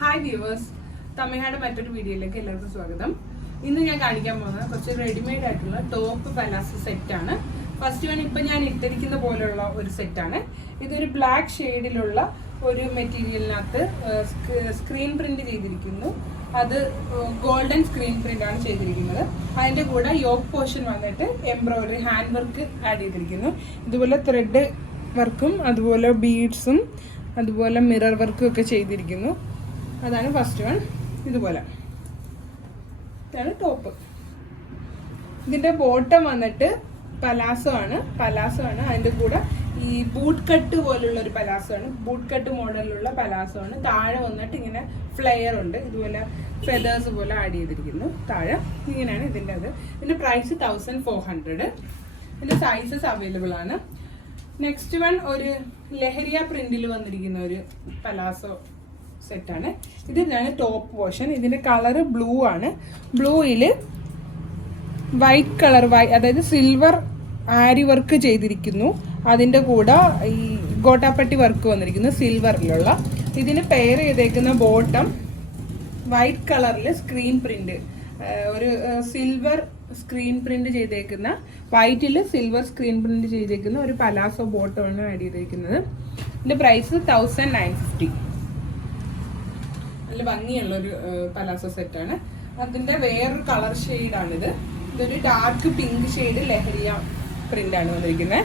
Hi viewers, Tamil Nadu മറ്റൊരു വീഡിയോയിലേക്ക് എല്ലാവർക്കും സ്വാഗതം. ഇന്ന് ഞാൻ കാണിക്കാൻ പോകുന്നത് കുറച്ച് റെഡിമെയ്ഡ് ആയിട്ടുള്ള ടോപ്പ് പലാസോ സെറ്റാണ്. ഫസ്റ്റ് വൺ ഇപ്പം ഞാൻ ഇട്ടിരിക്കുന്ന പോലെയുള്ള ഒരു സെറ്റാണ്. ഇതൊരു ബ്ലാക്ക് ഷെയ്ഡിലുള്ള ഒരു മെറ്റീരിയലിനകത്ത് സ്ക്രീൻ പ്രിന്റ് ചെയ്തിരിക്കുന്നു. അത് ഗോൾഡൻ സ്ക്രീൻ പ്രിന്റ് ആണ് ചെയ്തിരിക്കുന്നത്. അതിൻ്റെ കൂടെ യോക്ക് പോർഷൻ വന്നിട്ട് എംബ്രോയിഡറി ഹാൻഡ് വർക്ക് ആഡ് ചെയ്തിരിക്കുന്നു. ഇതുപോലെ ത്രെഡ് വർക്കും അതുപോലെ ബീഡ്സും അതുപോലെ മിറർ വർക്കും ഒക്കെ ചെയ്തിരിക്കുന്നു. അതാണ് ഫസ്റ്റ് വൺ. ഇതുപോലെ ഇതാണ് ടോപ്പ്. ഇതിൻ്റെ ബോട്ടം വന്നിട്ട് പലാസോ ആണ്. അതിൻ്റെ കൂടെ ഈ ബൂട്ട് കട്ട് പോലുള്ള ഒരു പലാസോ ആണ്. ബൂട്ട് കട്ട് മോഡലിലുള്ള പലാസോ ആണ്. താഴെ വന്നിട്ട് ഇങ്ങനെ ഫ്ലെയർ ഉണ്ട്, ഇതുപോലെ ഫെദേഴ്സ് പോലെ ആഡ് ചെയ്തിരിക്കുന്നു. താഴെ ഇങ്ങനെയാണ് ഇതിൻ്റെ അത്. ഇതിൻ്റെ പ്രൈസ് 1400. ഇതിൻ്റെ സൈസസ് അവൈലബിൾ ആണ്. നെക്സ്റ്റ് വൺ ഒരു ലഹരിയ പ്രിന്റിൽ വന്നിരിക്കുന്ന ഒരു പലാസോ സെറ്റാണ്. ഇതിനാണ് ടോപ്പ് പോർഷൻ. ഇതിൻ്റെ കളറ് ബ്ലൂ ആണ്. ബ്ലൂയിൽ വൈറ്റ് കളർ അതായത് സിൽവർ ആരി വർക്ക് ചെയ്തിരിക്കുന്നു. അതിൻ്റെ കൂടെ ഈ ഗോട്ടാപ്പട്ടി വർക്ക് വന്നിരിക്കുന്നു സിൽവറിലുള്ള. ഇതിന് പെയർ ചെയ്തേക്കുന്ന ബോട്ടം വൈറ്റ് കളറിൽ സ്ക്രീൻ പ്രിന്റ്, ഒരു സിൽവർ സ്ക്രീൻ പ്രിന്റ് ചെയ്തേക്കുന്ന, വൈറ്റിൽ സിൽവർ സ്ക്രീൻ പ്രിന്റ് ചെയ്തേക്കുന്ന ഒരു പലാസോ ബോട്ടമാണ് ആഡ് ചെയ്തേക്കുന്നത്. ഇതിൻ്റെ പ്രൈസ് 1950. നല്ല ഭംഗിയുള്ളൊരു പലാസോ സെറ്റാണ്. അതിൻ്റെ വേറൊരു കളർ ഷെയ്ഡാണിത്. ഇതൊരു ഡാർക്ക് പിങ്ക് ഷെയ്ഡ് ലഹരിയ പ്രിന്റാണ് വന്നിരിക്കുന്നത്.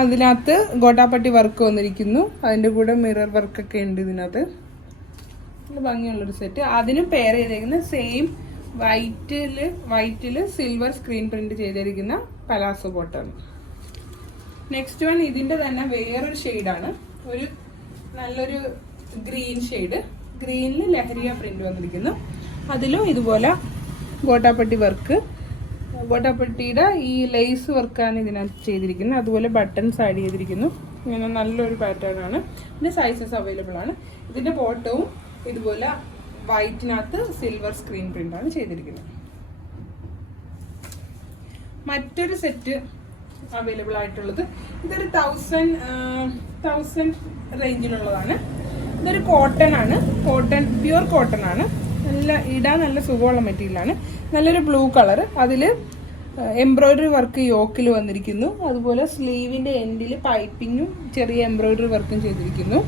അതിനകത്ത് ഗോട്ടാപ്പട്ടി വർക്ക് വന്നിരിക്കുന്നു. അതിൻ്റെ കൂടെ മിറർ വർക്കൊക്കെ ഉണ്ട് ഇതിനകത്ത്. നല്ല ഭംഗിയുള്ളൊരു സെറ്റ്. അതിനും പെയർ ചെയ്തേക്കുന്ന സെയിം വൈറ്റിൽ സിൽവർ സ്ക്രീൻ പ്രിന്റ് ചെയ്തിരിക്കുന്ന പലാസോ ബോട്ടാണ്. നെക്സ്റ്റ് വൺ ഇതിൻ്റെ തന്നെ വേറൊരു ഷെയ്ഡാണ്. ഒരു നല്ലൊരു ഗ്രീൻ ഷെയ്ഡ്. ഗ്രീനിൽ ലഹരിയ പ്രിന്റ് വന്നിരിക്കുന്നു. അതിലും ഇതുപോലെ ഗോട്ടാപ്പട്ടി വർക്ക്, ഗോട്ടാപ്പട്ടിയുടെ ഈ ലേസ് വർക്കാണ് ഇതിനകത്ത് ചെയ്തിരിക്കുന്നത്. അതുപോലെ ബട്ടൺസ് ആഡ് ചെയ്തിരിക്കുന്നു. ഇങ്ങനെ നല്ലൊരു പാറ്റേൺ ആണ്. ഇതിൻ്റെ സൈസസ് അവൈലബിൾ ആണ്. ഇതിൻ്റെ ബോട്ടവും ഇതുപോലെ വൈറ്റിനകത്ത് സിൽവർ സ്ക്രീൻ പ്രിന്റ് ആണ് ചെയ്തിരിക്കുന്നത്. മറ്റൊരു സെറ്റ് അവൈലബിൾ ആയിട്ടുള്ളത് ഇതൊരു 1000 റേഞ്ചിലുള്ളതാണ്. ഇതൊരു കോട്ടൺ ആണ്. പ്യുവർ കോട്ടൺ ആണ്. ഇടാൻ നല്ല സുഖമുള്ള മെറ്റീരിയലാണ്. നല്ലൊരു ബ്ലൂ കളർ. അതിൽ എംബ്രോയിഡറി വർക്ക് യോക്കിൽ വന്നിരിക്കുന്നു. അതുപോലെ സ്ലീവിൻ്റെ എൻഡിൽ പൈപ്പിങ്ങും ചെറിയ എംബ്രോയിഡറി വർക്കും ചെയ്തിരിക്കുന്നു.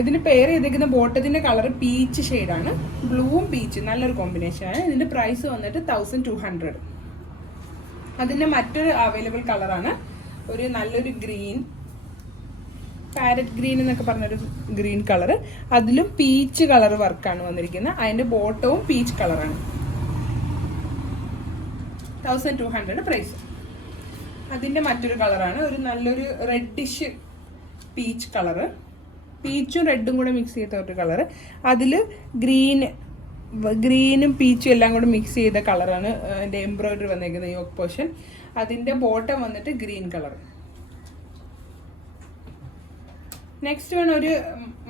ഇതിന് പെയർ ചെയ്തിരിക്കുന്ന ബോട്ടത്തിൻ്റെ കളർ പീച്ച് ഷെയ്ഡാണ്. ബ്ലൂവും പീച്ച് നല്ലൊരു കോമ്പിനേഷനാണ്. ഇതിൻ്റെ പ്രൈസ് വന്നിട്ട് 1200. അതിൻ്റെ മറ്റൊരു അവൈലബിൾ കളറാണ് ഒരു നല്ലൊരു ഗ്രീൻ, പാരറ്റ് ഗ്രീൻ എന്നൊക്കെ പറഞ്ഞൊരു ഗ്രീൻ കളർ. അതിലും പീച്ച് കളർ വർക്കാണ് വന്നിരിക്കുന്നത്. അതിൻ്റെ ബോട്ടവും പീച്ച് കളറാണ്. 1200 പ്രൈസ്. അതിൻ്റെ മറ്റൊരു കളറാണ് ഒരു നല്ലൊരു റെഡിഷ് പീച്ച് കളറ്. പീച്ചും റെഡും കൂടെ മിക്സ് ചെയ്ത ഒരു കളറ്. അതിൽ ഗ്രീനും പീച്ചും എല്ലാം കൂടെ മിക്സ് ചെയ്ത കളറാണ് അതിൻ്റെ എംബ്രോയിഡറി വന്നിരിക്കുന്നത് യോക്ക് പോർഷൻ. അതിൻ്റെ ബോട്ടം വന്നിട്ട് ഗ്രീൻ കളർ. നെക്സ്റ്റ് വൺ ഒരു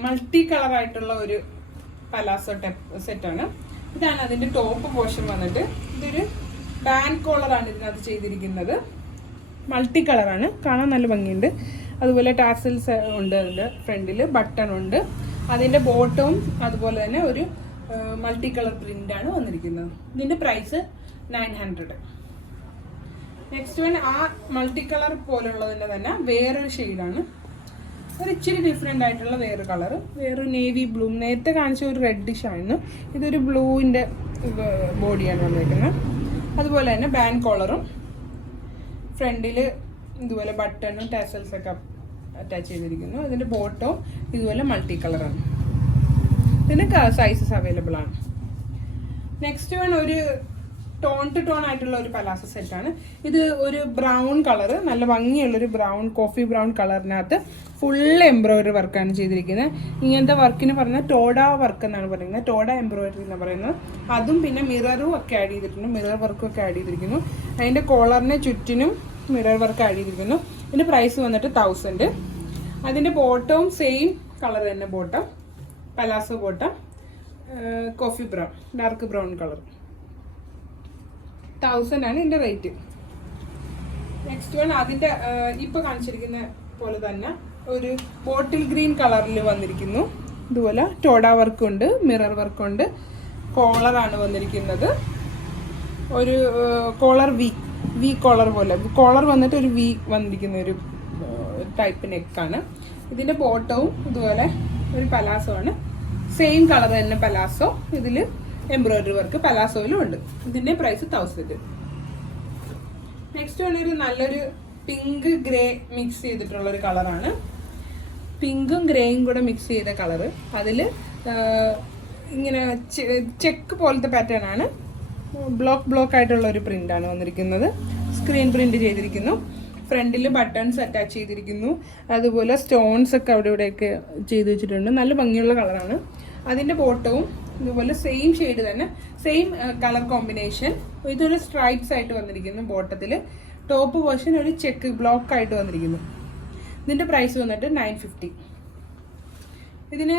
മൾട്ടി കളറായിട്ടുള്ള ഒരു പലാസോ സെറ്റാണ്. ഇതാണ് അതിൻ്റെ ടോപ്പ് പോർഷൻ വന്നിട്ട്. ഇതൊരു ബാൻഡ് കോളറാണ് ഇതിനകത്ത് ചെയ്തിരിക്കുന്നത്. മൾട്ടി കളറാണ്, കാണാൻ നല്ല ഭംഗിയുണ്ട്. അതുപോലെ ടാസൽസ് ഉണ്ട്. അതിൻ്റെ ഫ്രണ്ടിൽ ബട്ടൺ ഉണ്ട്. അതിൻ്റെ ബോട്ടവും അതുപോലെ തന്നെ ഒരു മൾട്ടി കളർ പ്രിൻ്റാണ് വന്നിരിക്കുന്നത്. ഇതിൻ്റെ പ്രൈസ് 900. നെക്സ്റ്റ് വൺ ആ മൾട്ടി കളർ പോലുള്ളതിൻ്റെ തന്നെ വേറൊരു ഷെയ്ഡാണ്. ഒരു ഇച്ചിരി ഡിഫറെൻ്റ് ആയിട്ടുള്ള വേറൊരു കളർ, വേറൊരു നേവി ബ്ലൂ. നേരത്തെ കാണിച്ച ഒരു റെഡിഷ് ആയിരുന്നു. ഇതൊരു ബ്ലൂവിൻ്റെ ബോഡിയാണ് വന്നിരിക്കുന്നത്. അതുപോലെ തന്നെ ബാൻഡ് കോളറും ഫ്രണ്ടിൽ ഇതുപോലെ ബട്ടണും ടാസൽസ് ഒക്കെ അറ്റാച്ച് ചെയ്തിരിക്കുന്നു. അതിൻ്റെ ബോട്ടവും ഇതുപോലെ മൾട്ടി കളറാണ്. ഇതിന് സൈസസ് അവൈലബിൾ ആണ്. നെക്സ്റ്റ് വൺ ഒരു ടോൺ ടു ടോൺ ആയിട്ടുള്ള ഒരു പലാസോ സെറ്റാണ്. ഇത് ഒരു ബ്രൗൺ കളറ്, നല്ല ഭംഗിയുള്ളൊരു ബ്രൗൺ, കോഫി ബ്രൗൺ കളറിനകത്ത് ഫുൾ എംബ്രോയിഡറി വർക്കാണ് ചെയ്തിരിക്കുന്നത്. ഇങ്ങനത്തെ വർക്കിന് പറഞ്ഞാൽ ടോഡ വർക്ക് എന്നാണ് പറയുന്നത്. ടോഡ എംബ്രോയിഡറി എന്ന് പറയുന്നത്. അതും പിന്നെ മിററും ഒക്കെ ആഡ് ചെയ്തിട്ടുണ്ട്. മിറർ വർക്കും ഒക്കെ ആഡ് ചെയ്തിരിക്കുന്നു. അതിൻ്റെ കോളറിന് ചുറ്റിനും മിറർ വർക്ക് ആഡ് ചെയ്തിരിക്കുന്നു. ഇതിൻ്റെ പ്രൈസ് വന്നിട്ട് 1000. അതിൻ്റെ ബോട്ടവും സെയിം കളർ തന്നെ. Bottom palazzo bottom coffee brown, dark brown colour. 1000 ആണ് ഇതിൻ്റെ റേറ്റ്. നെക്സ്റ്റ് വൺ അതിൻ്റെ ഇപ്പോൾ കാണിച്ചിരിക്കുന്ന പോലെ തന്നെ ഒരു ബോട്ടിൽ ഗ്രീൻ കളറിൽ വന്നിരിക്കുന്നു. ഇതുപോലെ ടോഡ വർക്കുണ്ട്, മിറർ വർക്കുണ്ട്. കോളറാണ് വന്നിരിക്കുന്നത്. ഒരു കോളർ വി കോളർ പോലെ, കോളർ വന്നിട്ട് ഒരു വി വന്നിരിക്കുന്ന ഒരു ടൈപ്പ് നെക്കാണ്. ഇതിൻ്റെ ബോട്ടവും ഇതുപോലെ ഒരു പലാസോ ആണ്. സെയിം കളർ തന്നെ പലാസോ. ഇതിൽ എംബ്രോയിഡറി വർക്ക് പലാസോയിലും ഉണ്ട്. ഇതിൻ്റെ പ്രൈസ് 1000. നെക്സ്റ്റ് ഒരു നല്ലൊരു പിങ്ക് ഗ്രേ മിക്സ് ചെയ്തിട്ടുള്ളൊരു കളറാണ്. പിങ്കും ഗ്രേയും കൂടെ മിക്സ് ചെയ്ത കളറ്. അതിൽ ഇങ്ങനെ ചെക്ക് പോലത്തെ പാറ്റേൺ ആണ്. ബ്ലോക്ക് ആയിട്ടുള്ള ഒരു പ്രിൻ്റാണ് വന്നിരിക്കുന്നത്. സ്ക്രീൻ പ്രിൻ്റ് ചെയ്തിരിക്കുന്നു. ഫ്രണ്ടിൽ ബട്ടൺസ് അറ്റാച്ച് ചെയ്തിരിക്കുന്നു. അതുപോലെ സ്റ്റോൺസ് ഒക്കെ അവിടെ ഇവിടെയൊക്കെ ചെയ്ത് വെച്ചിട്ടുണ്ട്. നല്ല ഭംഗിയുള്ള കളറാണ്. അതിൻ്റെ ബോട്ടവും ഇതുപോലെ സെയിം ഷെയ്ഡ് തന്നെ, സെയിം കളർ കോമ്പിനേഷൻ. ഇതൊരു സ്ട്രൈപ്സ് ആയിട്ട് വന്നിരിക്കുന്നു ബോട്ടത്തിൽ. ടോപ്പ് പോർഷൻ ഒരു ചെക്ക് ബ്ലോക്ക് ആയിട്ട് വന്നിരിക്കുന്നു. ഇതിൻ്റെ പ്രൈസ് വന്നിട്ട് 950. ഇതിന്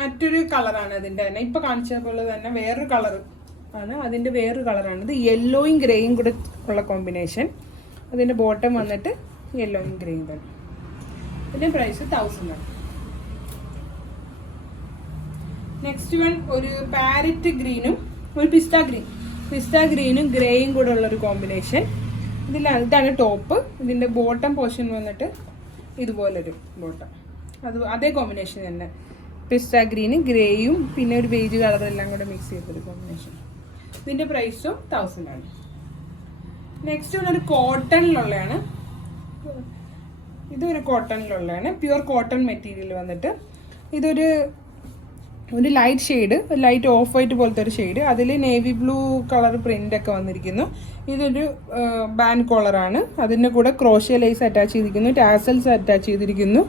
മറ്റൊരു കളറാണ് അതിൻ്റെ തന്നെ. ഇപ്പോൾ കാണിച്ച പോലെ തന്നെ വേറൊരു കളർ ആണ്. അതിൻ്റെ വേറൊരു കളറാണ് ഇത്. യെല്ലോയും ഗ്രേയും കൂടെ ഉള്ള കോമ്പിനേഷൻ. അതിൻ്റെ ബോട്ടം വന്നിട്ട് യെല്ലോയും ഗ്രേയും തന്നെ. ഇതിൻ്റെ പ്രൈസ് 1000 ആണ്. നെക്സ്റ്റ് വൺ ഒരു പാരറ്റ് ഗ്രീനും ഒരു പിസ്ത ഗ്രീനും ഗ്രേയും കൂടെ ഉള്ളൊരു കോമ്പിനേഷൻ. ഇതാണ് ടോപ്പ്. ഇതിൻ്റെ ബോട്ടം പോർഷൻ വന്നിട്ട് ഇതുപോലൊരു ബോട്ടം. അതേ കോമ്പിനേഷൻ തന്നെ. പിസ്ത ഗ്രീനും ഗ്രേയും പിന്നെ ഒരു ബേജ് കളറെല്ലാം കൂടെ മിക്സ് ചെയ്തൊരു കോമ്പിനേഷൻ. ഇതിൻ്റെ പ്രൈസും 1000 ആണ്. നെക്സ്റ്റ് ഒരു കോട്ടണിലുള്ളതാണ്. ഇതൊരു കോട്ടണിലുള്ളതാണ്. പ്യുവർ കോട്ടൺ മെറ്റീരിയൽ വന്നിട്ട് ഇതൊരു light shade, light of white പോലത്തെ ഒരു ഷെയ്ഡ്. അതിൽ നേവി ബ്ലൂ കളർ പ്രിൻ്റ് ഒക്കെ വന്നിരിക്കുന്നു. ഇതൊരു ബാൻഡ് കോളറാണ്. അതിൻ്റെ കൂടെ ക്രോഷ്യ ലേസ് അറ്റാച്ച് ചെയ്തിരിക്കുന്നു. ടാസൽസ് അറ്റാച്ച് ചെയ്തിരിക്കുന്നു.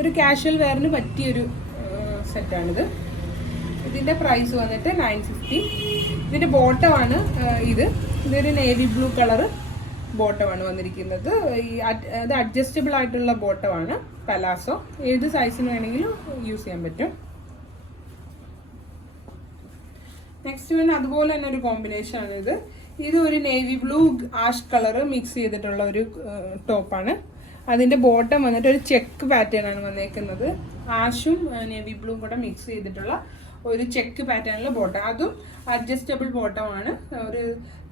ഒരു കാഷ്വൽ വെയറിന് പറ്റിയൊരു സെറ്റാണിത്. ഇതിൻ്റെ പ്രൈസ് വന്നിട്ട് 950. ഇതിൻ്റെ ബോട്ടമാണ് ഇതൊരു നേവി ബ്ലൂ കളർ ബോട്ടമാണ് വന്നിരിക്കുന്നത്. അത് അഡ്ജസ്റ്റബിൾ ആയിട്ടുള്ള ബോട്ടമാണ്. പലാസോ ഏത് സൈസിന് വേണമെങ്കിലും യൂസ് ചെയ്യാൻ പറ്റും. നെക്സ്റ്റ് വൺ അതുപോലെ തന്നെ ഒരു കോമ്പിനേഷൻ ആണ് ഇത് ഒരു navy blue ash colour mix ചെയ്തിട്ടുള്ള ഒരു ടോപ്പാണ്. അതിൻ്റെ ബോട്ടം വന്നിട്ട് ഒരു ചെക്ക് പാറ്റേൺ ആണ് വന്നേക്കുന്നത്. ആഷും നേവി ബ്ലൂ കൂടെ മിക്സ് ചെയ്തിട്ടുള്ള ഒരു ചെക്ക് പാറ്റേണിലെ ബോട്ടം. അതും അഡ്ജസ്റ്റബിൾ ബോട്ടമാണ്. ഒരു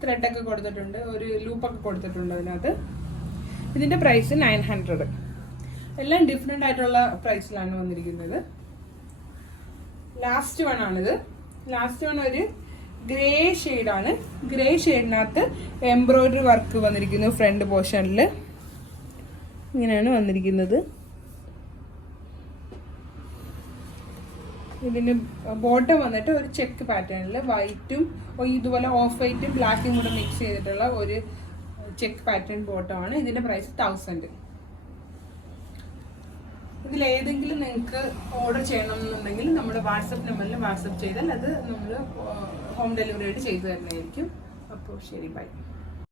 ത്രെഡൊക്കെ കൊടുത്തിട്ടുണ്ട്, ഒരു ലൂപ്പൊക്കെ കൊടുത്തിട്ടുണ്ട് അതിനകത്ത്. ഇതിൻ്റെ പ്രൈസ് 900. എല്ലാം ഡിഫറെൻ്റ് ആയിട്ടുള്ള പ്രൈസിലാണ് വന്നിരിക്കുന്നത്. ലാസ്റ്റ് വൺ ആണിത്. ലാസ്റ്റ് വൺ ഒരു ഗ്രേ ഷെയ്ഡാണ്. ഗ്രേ ഷെയ്ഡിനകത്ത് എംബ്രോയിഡറി വർക്ക് വന്നിരിക്കുന്നു. ഫ്രണ്ട് പോർഷനിൽ ഇങ്ങനെയാണ് വന്നിരിക്കുന്നത്. ഇതിന് ബോട്ടം വന്നിട്ട് ഒരു ചെക്ക് പാറ്റേണിൽ വൈറ്റും ഇതുപോലെ ഓഫ് വൈറ്റും ബ്ലാക്കും കൂടെ മിക്സ് ചെയ്തിട്ടുള്ള ഒരു ചെക്ക് പാറ്റേൺ ബോട്ടമാണ്. ഇതിൻ്റെ പ്രൈസ് 1000. ഇതിലേതെങ്കിലും നിങ്ങൾക്ക് ഓർഡർ ചെയ്യണമെന്നുണ്ടെങ്കിൽ നമ്മുടെ വാട്സപ്പ് നമ്പറിൽ വാട്സപ്പ് ചെയ്താൽ അത് നമ്മൾ ഹോം ഡെലിവറി ആയിട്ട് ചെയ്തു തരുന്നതായിരിക്കും. അപ്പോൾ ശരി, ബൈ.